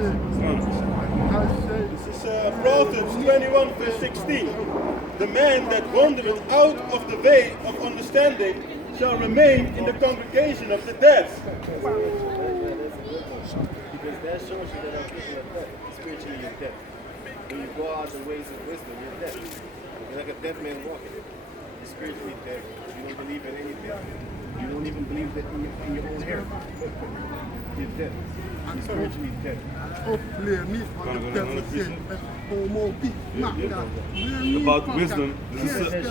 This is Proverbs 21 verse 16. The man that wandereth out of the way of understanding shall remain in the congregation of the dead. Because that shows you that our people are dead. Spiritually, you're dead. When you go out the ways of wisdom, you're dead. You're like a dead man walking. You're spiritually dead. You don't believe in anything. You don't even believe that in your own hair. You're dead. You're spiritually dead. About wisdom, this is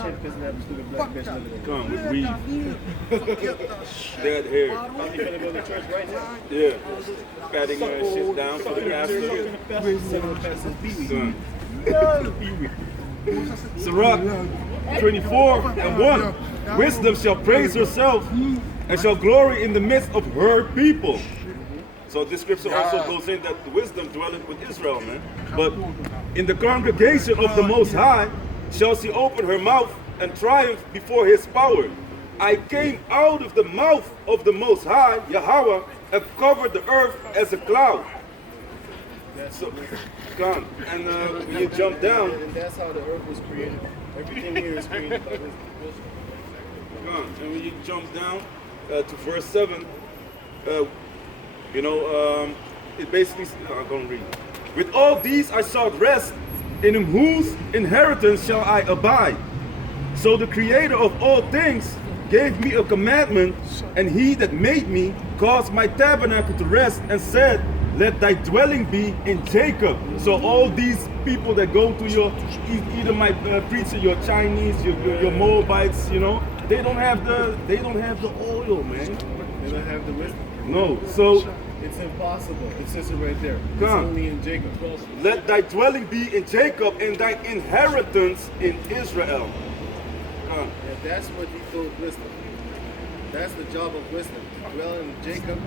come with weed. Dead hair. Probably gonna go to church right now. Yeah. Patting her shit down for the pastor. Sirach 24 and 1. Wisdom shall praise herself and shall glory in the midst of her people. So this scripture also goes in that the wisdom dwelleth with Israel, man. But in the congregation of the Most High shall she open her mouth and triumph before his power. I came out of the mouth of the Most High, Yahawah, and covered the earth as a cloud. So, come, and when you jump down, And that's how the earth was created. Everything here is created by wisdom. come, and when you jump down to verse 7, it basically, I'm going to read. With all these I shall rest, in whose inheritance shall I abide. So the Creator of all things gave me a commandment, and he that made me caused my tabernacle to rest, and said, let thy dwelling be in Jacob. So all these people that go to your, either my preacher, your Chinese, your Moabites, you know, they don't have the oil, man. They don't have the wisdom. No, so It's impossible. It says it right there. It's Come. only in Jacob. let thy dwelling be in Jacob, and thy inheritance in Israel. Come. Yeah, that's what he told wisdom. That's the job of wisdom. To dwell in Jacob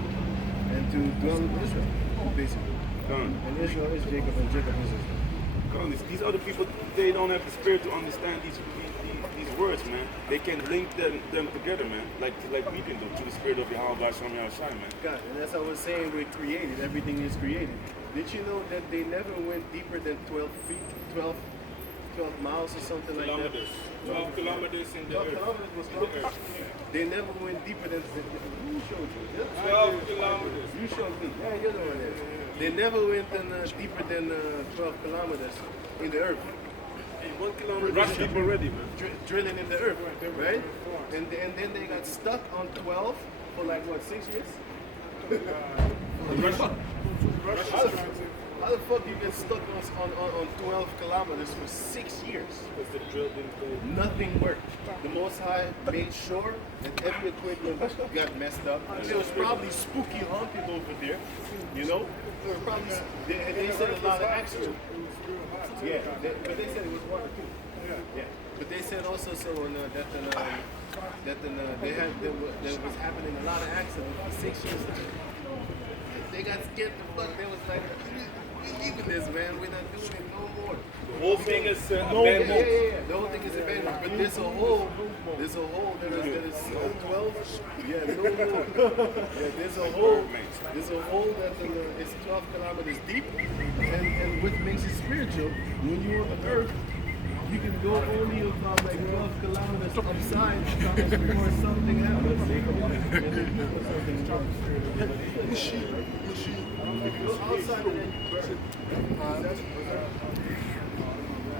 and to dwell in Israel, basically. Come. And Israel is Jacob and Jacob is Israel. Come. These other people, they don't have the spirit to understand these words, man. They can link them together, man. Like we can do through the spirit of Yahawah, BAHASHAM, YAHAWASHI, man. God, and that's how I was saying we're created. Everything is created. Did you know that they never went deeper than 12 feet, 12 miles or something like that? 12 kilometers in the 12 earth. kilometers was 12 earth. They never went deeper than, who showed you? 12 kilometers. You showed me. Yeah, you're the one there. They never went deeper than 12 kilometers in the earth. 1 kilometer. Rush deep already, man. Drilling in the earth, right? And then they got stuck on 12 for like what, 6 years? How the fuck do you get stuck on 12 kilometers for 6 years? Because the drill didn't go. Nothing worked. The Most High made sure that every equipment got messed up. There was probably spooky haunted over there, you know? There were probably, they said a lot of accidents. Yeah, but they said it was 1 or 2. Yeah, but they said also there was happening a lot of accidents for 6 years. They got scared to fuck. They was like, we leaving this, man. We're not doing it no more. The whole thing is abandoned. Yeah. The whole thing is abandoned. But there's a hole that is 12. Yeah, no more. Yeah, there's a hole. There's a hole that is 12 kilometers deep, and what makes it spiritual, when you're on the earth, you can go only about like 12 kilometers upside before something happens. If you go outside of that,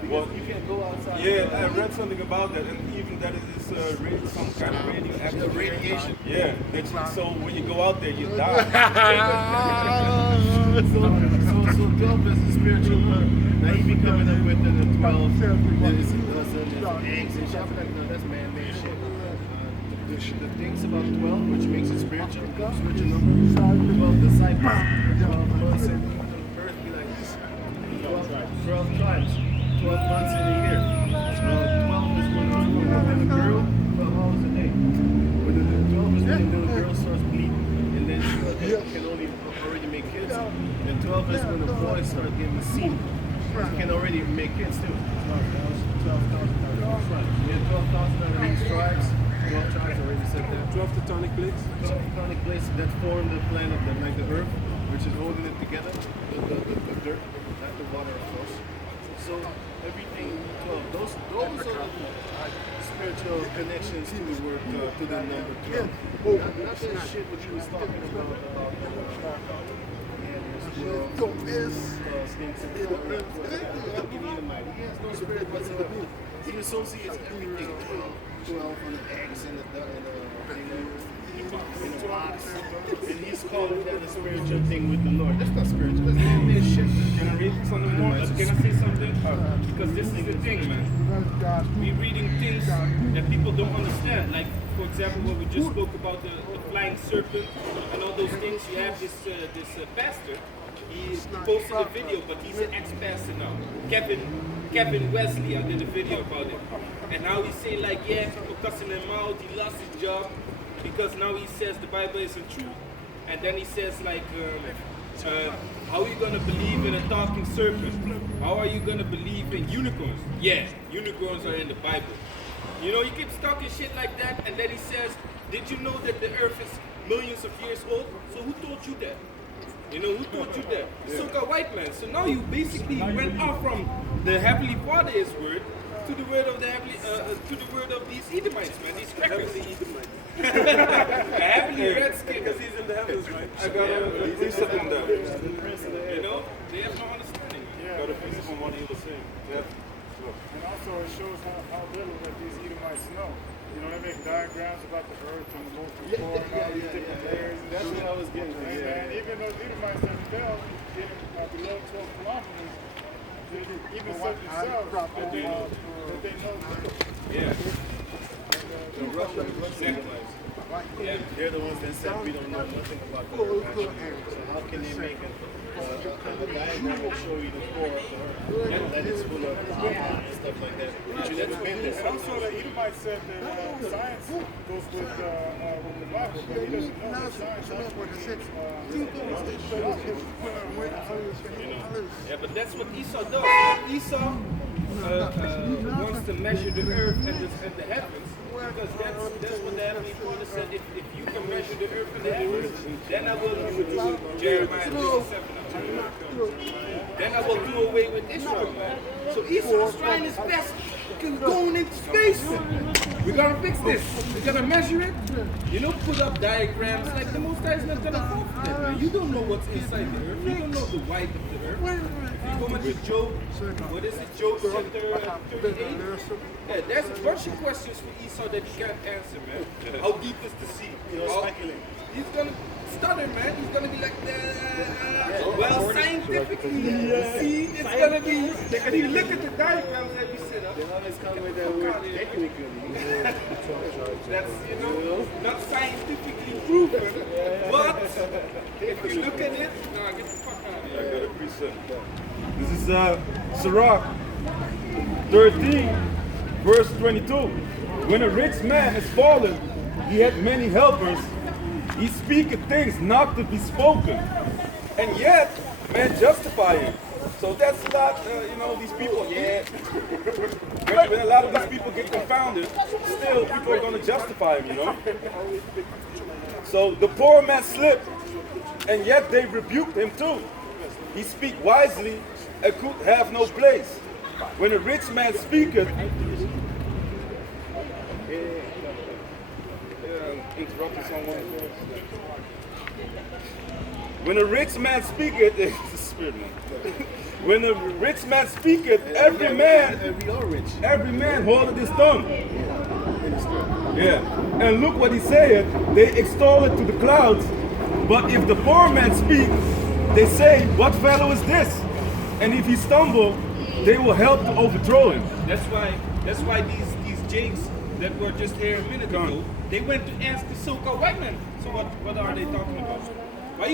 Well, you can't go outside. yeah, I read something about that, and even that it is some kind of radioactive radiation. Yeah, so when you go out there, you die. So 12 is the spiritual number. Now you be coming up with the 12, this and dozen, and eggs and shit. I'm like, no, that's man-made shit. The things about 12, which makes it spiritual number, 12 disciples, 12 months in the earth be like this. 12 tribes, 12 months in a year. 12 is when a girl, 12 hours a day. When the 12 is when the girl starts bleeding, and then she can only already make kids. And 12 is when the boy starts getting the seed. He can already make kids too. 12,000 out of these tribes. 12 tribes already said that. 12 tectonic plates. 12 tectonic plates that form the planet, like the Earth, which is holding it together. The water, of course. So everything 12. Those are the spiritual connections to the word, to the number 12. Not that shit what you was talking about. He has no spirit whatsoever. He associates everything 12 on the eggs and the rocks. And he's calling that a spiritual thing with the Lord. That's not spiritual, that's man-made shit. Can I read something more? Can I say something? Because this is the thing, man. We're reading things that people don't understand. Like, for example, when we just spoke about the flying serpent and all those things, you have this pastor. He posted a video, but he's an ex-pastor now. Kevin Wesley, I did a video about it. And now he's saying like, yeah, people cussing him out, he lost his job. Because now he says the Bible isn't true. And then he says like, how are you going to believe in a talking serpent? How are you going to believe in unicorns? Yeah, unicorns are in the Bible. You know, he keeps talking shit like that, and then he says, did you know that the earth is millions of years old? So who told you that? You know, who told you that? The so-called white man. So now you basically went off from the Heavenly Father, his word, to the word of the heavenly, to the word of these Edomites, man. These crackers. Heavenly redskin. Because he's in the heavens, right? I got to sit them down. You know, they have no understanding. Yeah. Got to piece from what he was saying. Yeah. And also it shows how little that these Edomites know. You know, they make diagrams about the earth and the molten core and all these different layers. And That's what I was getting at. man, even those Edomites that rebelled, getting below 12 kilometers, even said themselves that they know. Yeah. The Russians, Yeah. they're the ones that said we don't know nothing about the earth. So how can they make a diagram and show you the core of the earth? That is full of lava and stuff like that. But you never been there. And also the Edomites said that science goes with the Bible, but he doesn't know that science Yeah, but that's what Esau does. Esau wants to measure the earth and the heavens, because that's what the Heavenly Father said. If you can measure the earth and the heavens, then I will do Jeremiah 27. Then I will do away with Israel, man. So Esau is trying his best, going into space. We're gonna fix this. We're gonna measure it. You know, put up diagrams. Like the Most High is not gonna fall for that, man. You don't know what's inside the earth. You don't know the weight of the earth. If you go into Job, what is it, Job chapter 38? Yeah, there's a bunch of questions for Esau that you can't answer, man. How deep is the sea? He's gonna stutter, man. He's gonna be like, well, scientifically, see, it's gonna be. And you look at the diagrams that we set up. They always come with that word technically. That's, you know, not scientifically proven. But if you look at it, no, get the fuck out of here. I got a precept. This is Sirach 13, verse 22. When a rich man is fallen, he had many helpers. He speaketh things not to be spoken, and yet men justify him. So that's a lot, you know, these people, yeah. When a lot of these people get confounded, still people are going to justify him, you know. So the poor man slipped, and yet they rebuked him too. He speak wisely and could have no place. When a rich man speaketh, interrupting someone. When a rich man speaketh, it's the spirit man. When a rich man speaketh, every man holdeth his tongue. Yeah. And look what he saith, they extol it to the clouds. But if the poor man speak, they say, what fellow is this? And if he stumble, they will help to overthrow him. That's why these jakes that were just here a minute ago, they went to ask the so-called white man. So what are they talking about? Why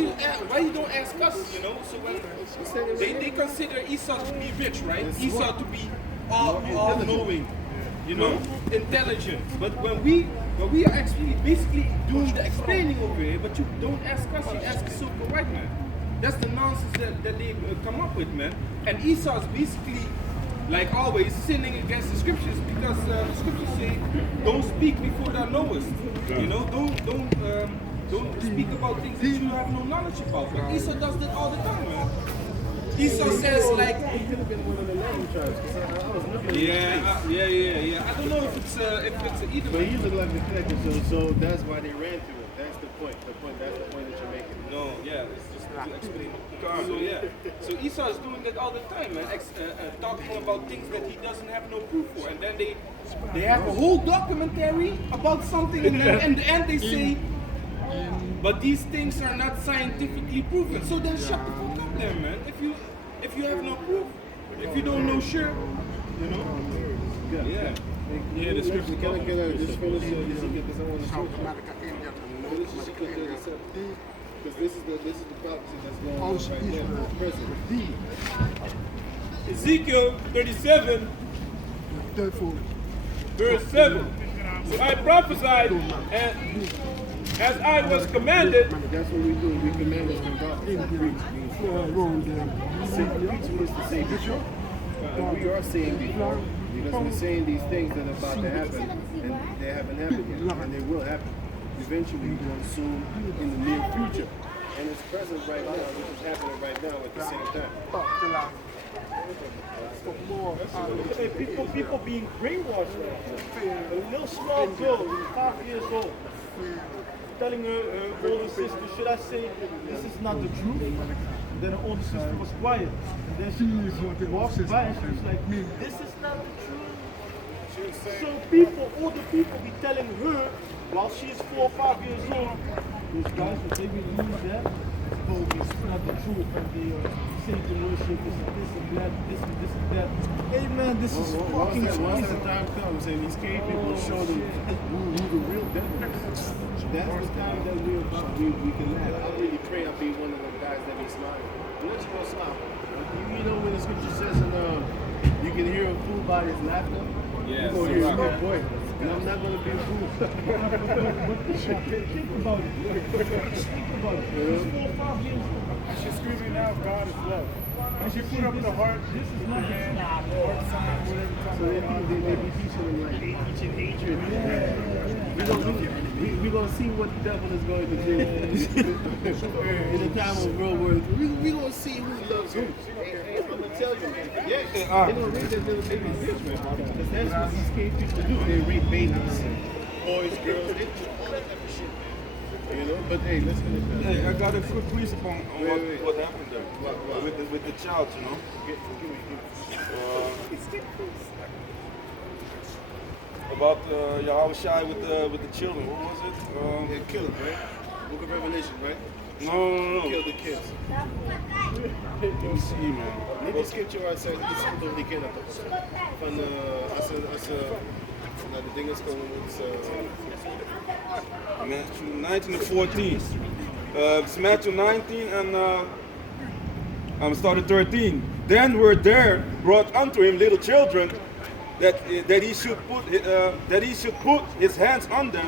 you don't ask us, you know? So when they consider Esau to be rich, right? Esau to be all-knowing, you know, intelligent. But when we are actually basically doing the explaining over here, but you don't ask us, you ask the so-called white man. That's the nonsense that they come up with, man. And Esau is basically, like always, sinning against the scriptures, because the scriptures say, don't speak before thou knowest. You know, don't speak about things that you have no knowledge about. But Esau does that all the time, man. Esau says, like, It could have been one of the 11 tribes, because I was looking at Yeah. I don't know if it's either. But he looked like the connector, so that's why they ran to it. That's the point. That's the point that you're making. No, yeah, it's just to explain the car. So yeah, so Esau is doing that all the time, man. Talking about things that he doesn't have no proof for, and then they have a whole documentary about something, and then in the end they say, but these things are not scientifically proven. So then shut the fuck up, there, man. If you have no proof, if you don't know sure, you know. Yeah. Yeah, the scripture. Can I just finish this because I want to show you. Because this is the prophecy that's going on right now, present. Ezekiel 37, verse 7. So I prophesied, and as I was commanded. That's what we do. We command us from God. Preaching is to say the truth. And we are saying before, because we're saying these things that are about to happen, and they haven't happened yet, and they will happen eventually, soon, in the near future. And it's present right now, which is happening right now at the same time. People being brainwashed. A little small girl, 5 years old, telling her older sister, should I say this is not the truth? Then her older sister was quiet. And then she walked by and she was like, this is not the truth. So older people be telling her, while she's 4 or 5 years old, those guys, what they believe that, it's not the truth, and they Satan worship, this and that, this and that. Hey man, this is fucking crazy. Once the time comes and these cave people show them who the real devil is, that's the time that we can laugh. I really pray I'll be one of the guys that be smiling. Let you go smile. You know when the scripture says, you can hear a fool by his laughter? Yeah, you're going to hear my boy. And I'm not going to be a fool. Think about it. Think about it. It's 4 or 5 years old. She's screaming out, God is love. And she put up the heart, This is not the truth. heart sign, whatever. So they be teaching them like each and hatred. We're going to see what the devil is going to do in the time of World War III. We're going to see who loves who. I'm going to tell you, man. Yeah, they're going to raise their little babies rich, man. Because that's what these cave people do. They rape babies, boys, girls, they do all that type of shit. You know, but hey, let's finish that. Hey, I got a quick precept on what happened there with the child, you know. About YAHAWASHI with the children. What was it? They killed, right? Book of Revelation, right? No. Kill the kids. Let me see, man. Maybe scripture waar zei, iets komt over die kinderen. Van, de dingen komen Matthew 19 and 14. It's Matthew 19 and started 13. Then were there brought unto him little children, that he should put his hands on them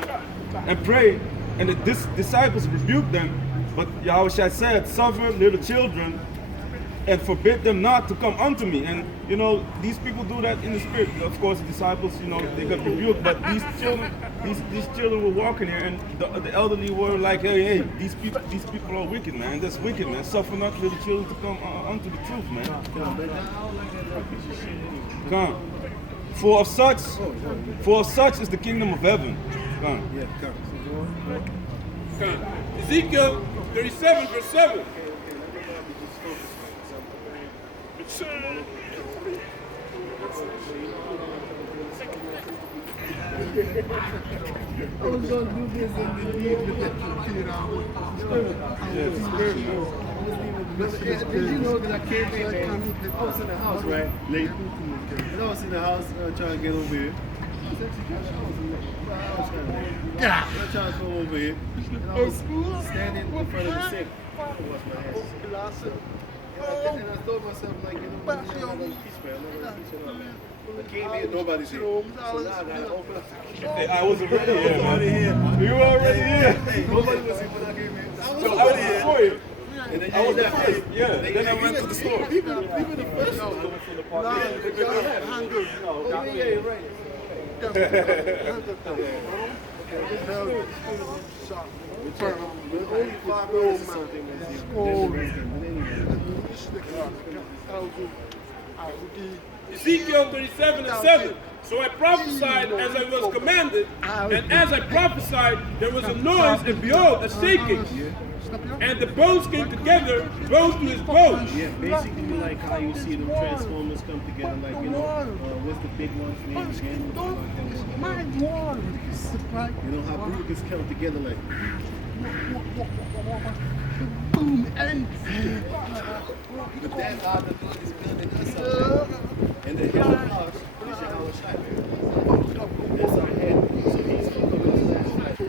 and pray. And the disciples rebuked them. But Yahushua said, suffer little children and forbid them not to come unto me. And you know, these people do that in the spirit. Of course, the disciples, you know, they got rebuked, but these children were walking here, and the elderly were like, hey, these people are wicked, man. That's wicked, man. Suffer not little children to come unto the truth, man. Come. For of such is the kingdom of heaven. Come. Come. Ezekiel 37, verse 7. I was going to do this and then leave with that Did you know that I came in, man? I was in the house, right? Late. And I was in the house trying to get over here. I was trying to come over here. And I was standing in front of the sink to wash my hands. And I thought myself, like, you know, I'm not going to teach, man. I'm not going to teach at all, man. I came here, nobody's here. So now I got to open up. Hey, I was already here, man. You were already here. Hey, nobody was here when I came in. I was I was before you. And then I was left. the first. Yeah. Then I went to the store. Even the first one. Oh, yeah, you're right. Only 5 minutes or something. Ezekiel 37:7. So I prophesied as I was commanded, and as I prophesied, there was a noise, and behold, a shaking. And the bones came together, bones to his bones. Yeah, basically like how you see them Transformers come together, like, you know, what's the big one's name again? You know how Brutus come together like. Boom and But that God the Lord is building us up. And the head of us is YAHAWASHI. That's our head. So he's going to come into that life. You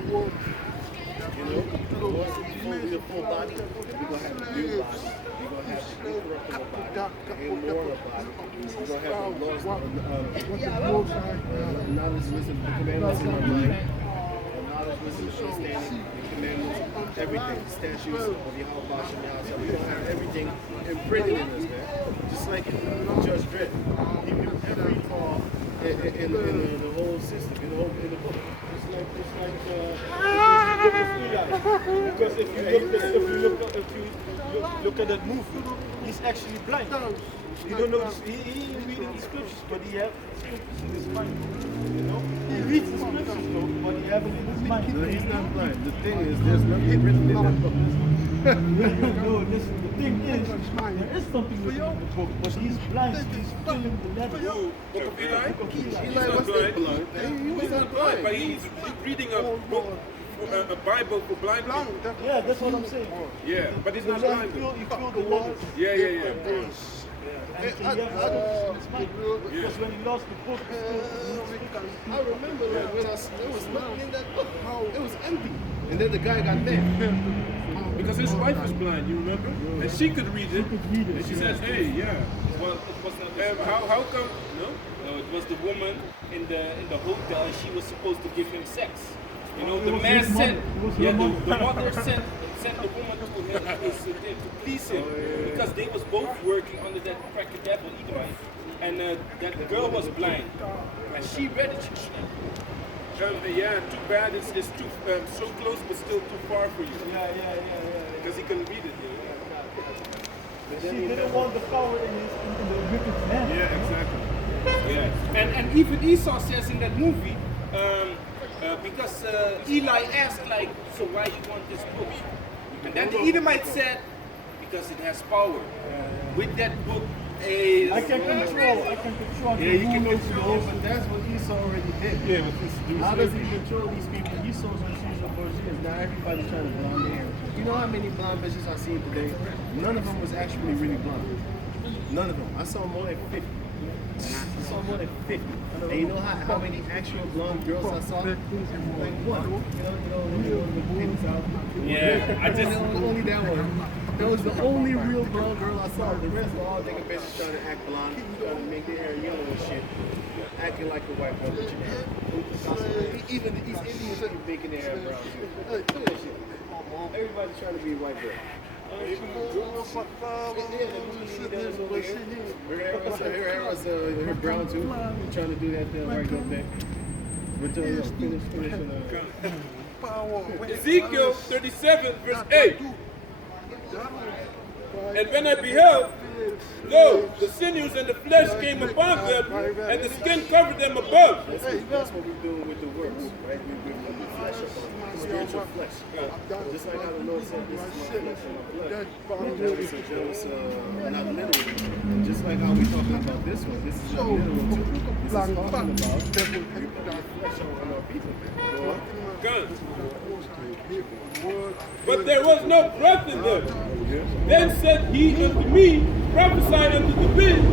know, once we fully a full body, we're going to have a new body. We're going to have an incorruptible body, immortal body. We're going to have a lost knowledge, wisdom, the commandments in our mind. Knowledge, wisdom, understanding, the commandments, everything, statues of YAHWAH, HALAL. We don't have everything imprinted in us, man. Just like Judge Dredd, he knew every flaw in the whole system, in the book. It's like because if you look at that movie, he's actually blind. You don't know this, he reading the scriptures, but he has scriptures in his mind. You know, he reads the scriptures though, but he has it in his mind. No, he's not blind. The thing is, there's nothing written in that book. No, listen, the thing is, there is something written in the book, but he's blind, he's filling the letter. Eli? Eli was not blind. He was not blind. But he's reading a book, a Bible for blind people. Yeah, that's what I'm saying. Yeah, but he's not You blind. feel the words. Yeah. And he has it in his mind. Because when he lost the book, I remember like when there was nothing in that book. It was empty. And then the guy got mad. Because his wife was blind, you remember? And she could read it. And she says, hey, yeah. Well, it was not How come? No? No, it was the woman in the hotel. She was supposed to give him sex. You know, the man sent, the mother sent the woman to him to please him because they was both working under that cracker devil, Eli, and that girl was blind, and she read it. Yeah, too bad. It's too so close, but still too far for you. yeah. Because he couldn't read it. She didn't want the power in the wicked man. Yeah, exactly. Yeah, and even Esau says in that movie, because Eli asked like, so why you want this book? And then the Edomite said, because it has power. With that book, I can control. Yeah, you can control. But that's what Esau already did. Yeah, but How does he control these people? Esau's on season for years. Now everybody's trying to blonde hair. You know how many blonde bitches I've seen today? None of them was actually really blonde. None of them. I saw more than 50. I saw more than 50. And you know how many actual blonde girls I saw? Like one. You know, the pins out. Yeah, I just only that one. That was the only real blonde girl I saw. The rest were all nigga bitches trying to act blonde, trying to make their hair yellow and shit. Acting like the white woman. Even the East Indians keep making their hair brown too. Look at that shit. Everybody's trying to be a white girl. Her hair was her brown too. Trying to do that white girl thing. But finish. Ezekiel 37 verse 8. And when I beheld, lo, the sinews and the flesh came upon them, and the skin covered them above. That's what we're doing with the works, right? We're the flesh upon spiritual flesh. Just like how the Lord said, this is my flesh and my blood. That was not literal. And just like how we're talking about this one, this is not literal too. This is talking about we put the flesh on our people. Good. But there was no breath in them. Then said he unto me, prophesy unto the wind,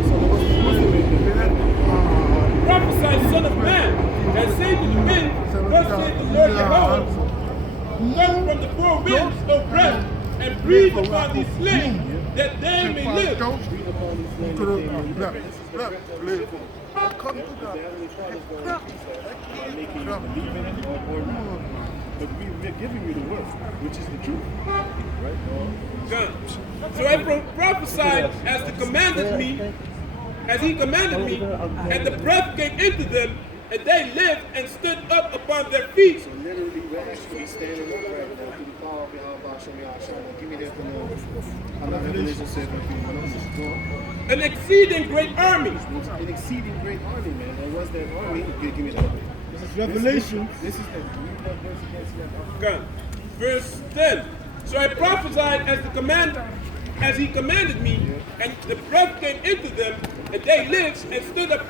prophesy, son of man, and say to the wind, thus saith the Lord Yahawah, come from the four winds, O breath, and breathe upon these slain, that they may live. Breathe upon these slain that they may live. Making you believe in it or not. But we're giving you the word, which is the truth. Right? Good. So I prophesied as he commanded me, and the breath came into them, and they lived and stood up upon their feet. So literally, we're actually standing up right now through the power of YAHWASHI. Give me that from the Revelation 7. an exceeding great army. An exceeding great army, man. And what's that army? Give me that. This is Revelation. This is the verse against that. Okay. Verse 10. So I prophesied as he commanded me, and the breath came into them, and they lived and stood up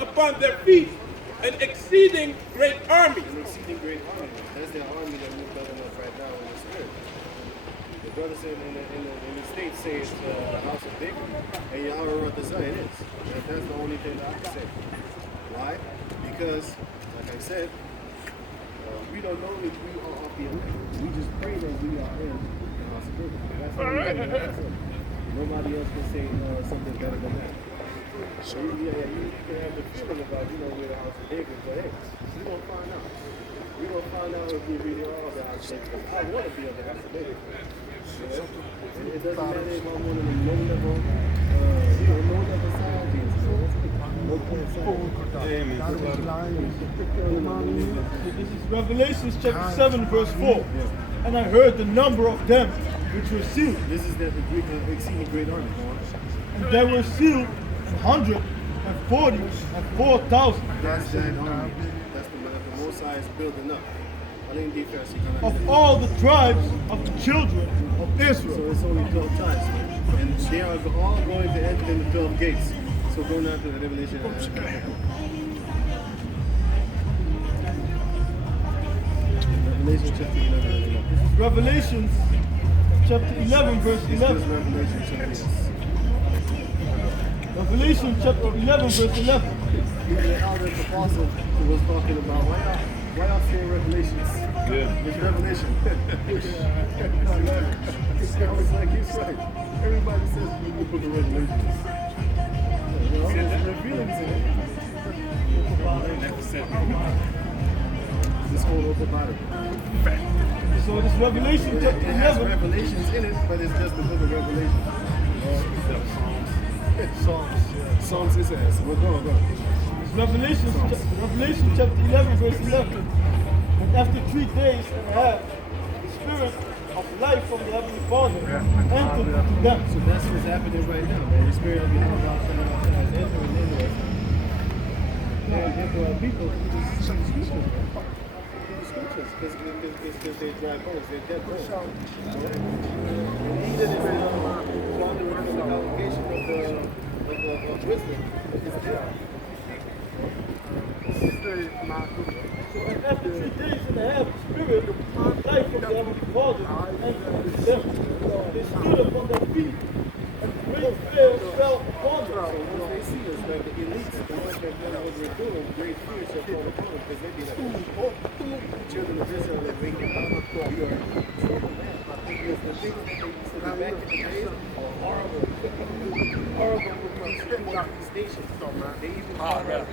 upon their feet, an exceeding great army. An exceeding great army. That's the army that we're building up right now in the spirit. The brothers in the States say it's the house of David, and YAHAWAH the Zion is. That's the only thing that I can say. Why? Because, like I said, we don't know if we are of the elect. We just pray that we are in the house of David. That's all we know. Nobody else can say something better than that. So you can have the feeling about, we're the house of David, but hey, we're going to find out. We're going to find out if we really are the house of David. I want to be of the house of David. And it doesn't matter if I'm one of the low-level scientists. This is Revelation chapter 7, verse 4. And I heard the number of them which were sealed. This is the exceeding great army. And they were sealed 144,000. That's that army. That's the Most High is building up. Of all the tribes of the children of Israel. So it's only 12 tribes. And they are all going to enter in the 12 gates. So go now to the Revelation. Revelation chapter 11. This is Revelation chapter 11, verse 11. Revelation chapter 11, verse 11. Even the elder apostle was talking about why y'all saying Revelations? Yeah. It's Revelation. I was like, he's right. Everybody says we can put the Revelations. There's revealings in it. This whole open Bible. So this Revelation chapter It has 11. revelations in it, but it's just the book of Revelation. Psalms is ass. Well, go. It's Revelation chapter 11, verse 11. And after 3 days and a half, the Spirit of life from the Heavenly Father entered into them. So that's what's happening right now, man. The Spirit of God is entering into us. And for our people, it's scriptures, because they're dry bones, they're dead bones. And even if it's wandering in the congregation of wisdom, it's there. So and after 3 days and a half, the Spirit of life from the Heavenly Father entered into them. They stood upon their feet, and great fear fell upon them. So once they see us, like the elites, the ones that know what we're doing, great fear shall fall upon them, because they be like, the children of Israel are waking up. We are because the things that they used to do back in the days are horrible. Horrible for these nations. They even call that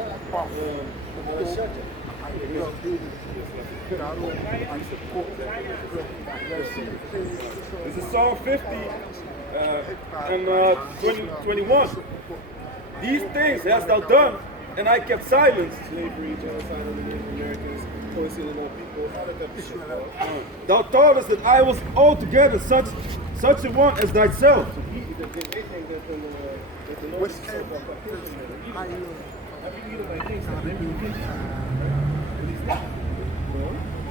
Shudder. This is Psalm 50 and 21. These things hast thou done, and I kept silence. Slavery, genocide of the Native Americans, poisoning on people, all of that shit. Thou thoughtest that I was altogether such a one as thyself.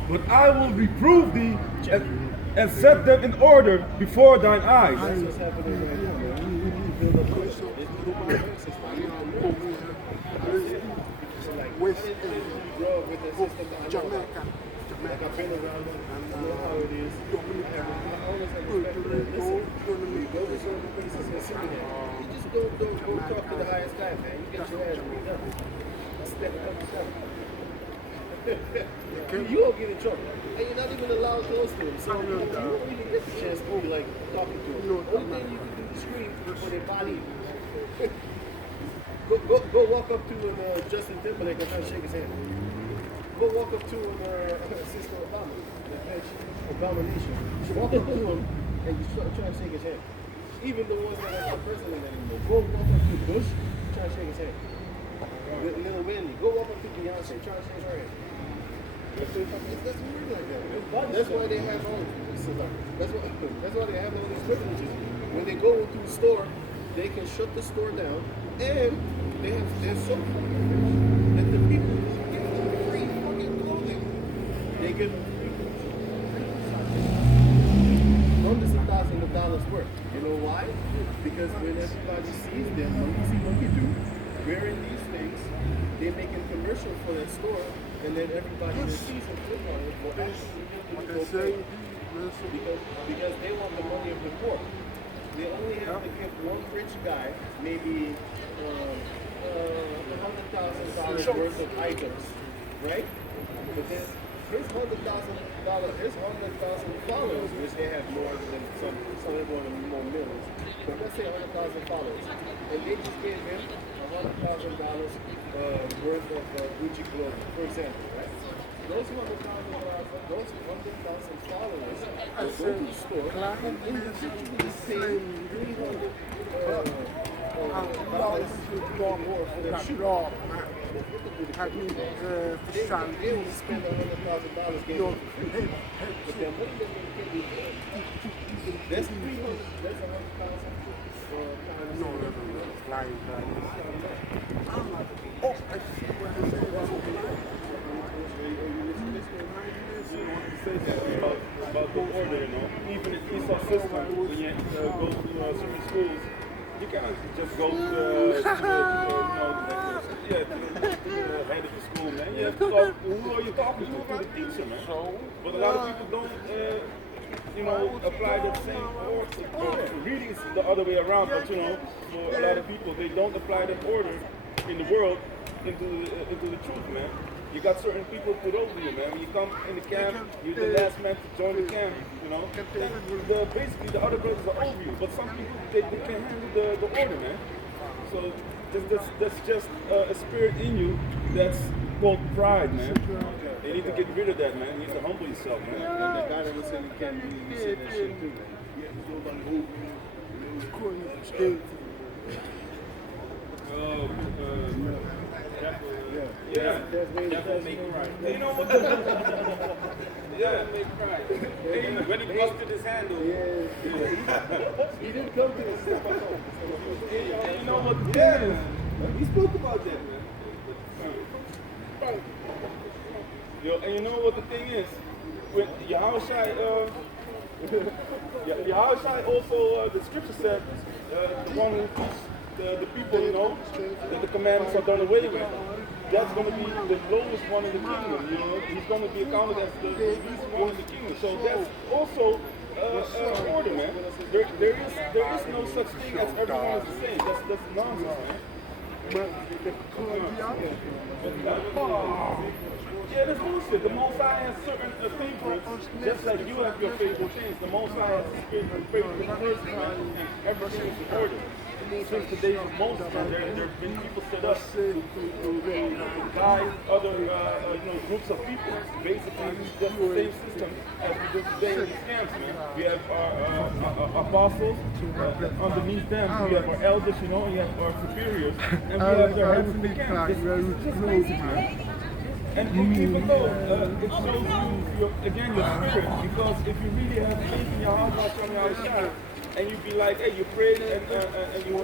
But I will reprove thee and set them in order before thine eyes. That's what's happening right now, man. We build up push. With the system, Jamaica. Like I've been around it, I know how it is. I always have respect for them. Listen, you go to certain places and see that. You just don't go talk to the highest guy, man. You get your ass beat up. Step up. You won't get in trouble. And you're not even allowed close to him. So you don't really get the chance to be like talking to him. The only thing you can do is scream before they body you. Go walk up to Justin Timberlake and try to shake his hand. Go walk up to Sister Obama, Abomination. You should walk up to him and you try to shake his hand. Even the ones that are not president anymore. Go walk up to Bush, try to shake his hand. Little Wendy, go walk up to Beyonce, try to shake her hand. That's weird like that. That's why they have all. That's why they have all these privileges. When they go into the store, they can shut the store down, and they're so and the people who give them free fucking clothing, they get hundreds of thousands of dollars worth. You know why? Because when everybody sees them, monkey do, wearing these things, they're making commercials for that store, and then everybody that sees them click on it will actually go pay. Because they want the money of the poor. They only have to give one rich guy maybe $100,000 worth of items, right? But then his $100,000 followers, which they have more than some of them more millions, but let's say 100,000 followers, and they just gave him $100,000 worth of Gucci clothing, for example, right? Those 100,000 followers will go to the store and individually pay $300 more for their shoe. They will spend $100,000 getting it for free. But then what are they going to do? That's $300,000. That's about the order, you know. Even in ESOL system, when you go to certain schools, you can't just go to the head of the school, man. You have to talk to who are you talking to the teacher, man. But a lot of people don't, apply that same order. Reading is the other way around, but for a lot of people, they don't apply that order in the world into the truth, man. You got certain people put over you, man. When you come in the camp, you're the last man to join the camp, basically, the other brothers are over you, but some people, they can't handle the order, man. So that's just a spirit in you that's called pride, man. You need to get rid of that, man. You need to humble yourself, man. And the guy that was saying you can't really say that shit too, man. Definitely make right. You know what? Make right. When he busted his handle. He didn't come to the step at all. And you know what the thing is? We spoke about that, man. And you know what the thing is? When Yahawashi also, the scripture said, the one who teaches the people, that the commandments are done away with. That's going to be the lowest one in the kingdom, He's going to be accounted as the least one in the kingdom. So that's also order, man. There is no such thing as everyone is the same. That's nonsense, man. Yeah, that's bullshit. The Most High has certain favorites, just like you have your favorite things. The Most High has his favorite person, and everything is in order. Since the days of Moses, there have been people set up to guide other groups of people. Basically, it's just the same system as we do today in these camps, man. We have our apostles, underneath them we have our elders, and you have our superiors, and we have their heads in the camp. It's just basic, man. And even though it shows you, again, your spirit, because if you really have faith in YAHAWASHI, and you be like, hey, you prayed and you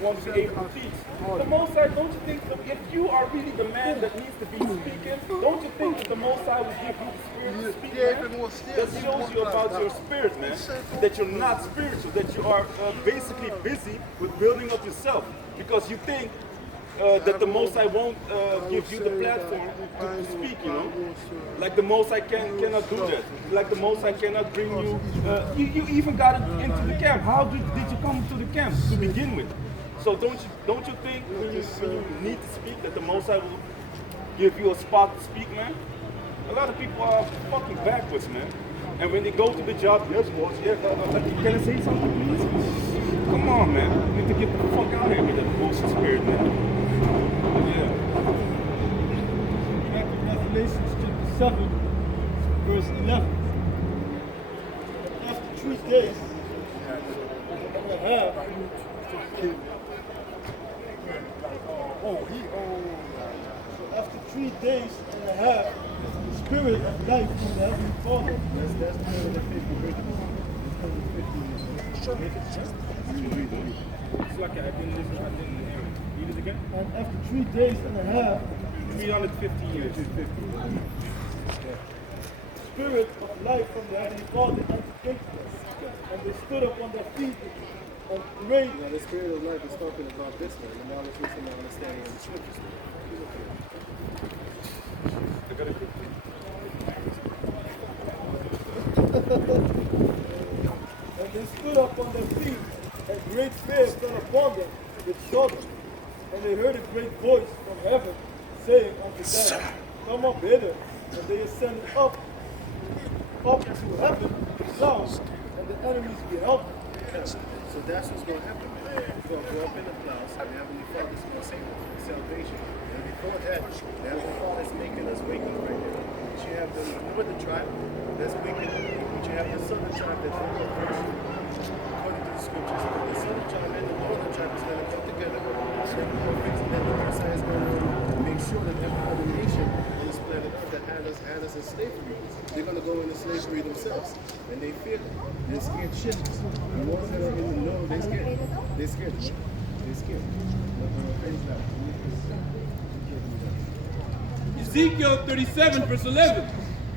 want to be able to teach. The Most High, don't you think that if you are really the man that needs to be speaking, don't you think that the Most High will give you the spirit to speak, man? That shows you about your spirit, man. That you're not spiritual, that you are basically busy with building up yourself. Because you think that the Most High won't give you the platform to speak, Like the Most High cannot do that. Like the Most High cannot bring you, you even got it into the camp. How did you come to the camp to begin with? So don't you think when you need to speak that the Most High will give you a spot to speak, man? A lot of people are fucking backwards, man. And when they go to the job, yes, boss, can I say something, please? Come on, man. You need to get the fuck out of here with that bullshit spirit, man. Yeah. Back to Revelations chapter 7, verse 11. After 3 days and a half, after 3 days and a half, the Spirit of life from the Heavenly Father. It's like I didn't listen, I didn't hear it. Read it again. And after 3 days and a half, 350 years. spirit of life from the heavenly Father entered into them. And they stood up on their feet and prayed. Now the spirit of life is talking about this one, the knowledge, wisdom, and understanding of the scriptures. And they stood up on their feet, and great fear fell upon them with shudder. And they heard a great voice from heaven saying unto them, Come up hither. And they ascended up to heaven with clouds, and the enemies beheld them. So that's what's going to happen. We're going to go up in the clouds, and the Heavenly Father is going to save us from salvation. And before that, the Heavenly Father is making us wake up right now. But you have the northern tribe that's waking up, but you have the southern tribe that's waking up first. According to the scriptures, the southern tribe and the northern tribe is going to come together. And then the Messiah is going to make sure that every other nation on this planet Earth that had us in slavery, they're going to go into slavery themselves. And they fear them. They're scared shitless. The ones that are in the know, they're scared. They're scared. They're scared. Ezekiel 37, verse 11.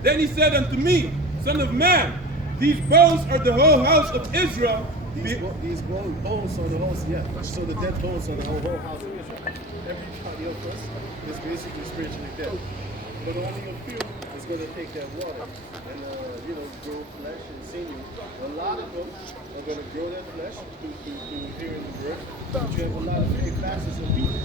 Then he said unto me, Son of man, these bones are the whole house of Israel. These bones are the whole, yeah. So the dead bones are the whole house of Israel. Everybody of us is basically spiritually dead. But only a few is going to take that water and, grow flesh and sinew. A lot of them are going to grow that flesh through hearing the word. But you have a lot of very classes of people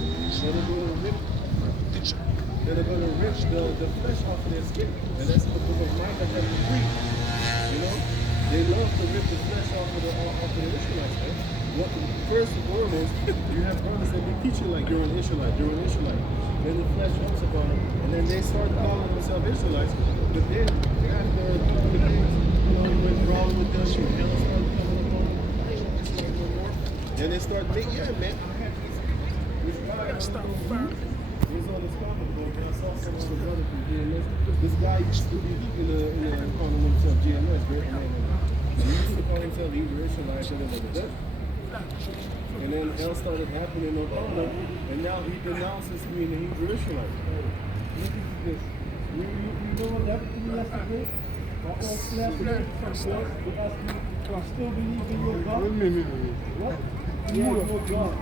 that are going to rip the flesh off of their skin. And that's the book of Micah chapter 3. You know? They love to rip the flesh off of the Israelites, right? First and foremost, you have brothers that be teaching like you're an Israelite. Then the flesh jumps upon them, and then they start calling themselves Israelites. But then, after a couple of days, you went wrong with them, you hell started coming upon them, they don't listen to no more. Then they start making, yeah, man, I had this guy, he's on the scorpion board, and I saw some of the brothers from GMS. This guy used to be calling himself GMS, great man. He used to call himself Hebrew Israelite, and then hell started happening upon him, and now he denounces being a Hebrew Israelite. Look at this. You know what happened to me yesterday? My old classmate from boys, they asked me, do I still believe in your God? What? Yeah, your God.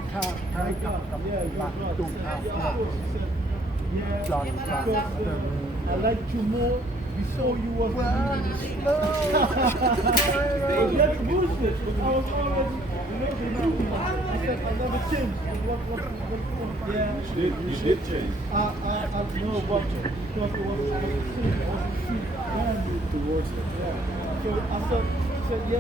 My God. Yeah, your God. He said, yeah, of course. He said, yeah, because I liked you more before you was that's bullshit. I was already, they knew me. I said, I never changed. Yeah. You did change. I know, but because it was a sin, it was a sin, brand new towards it. Yeah. So I said, yeah.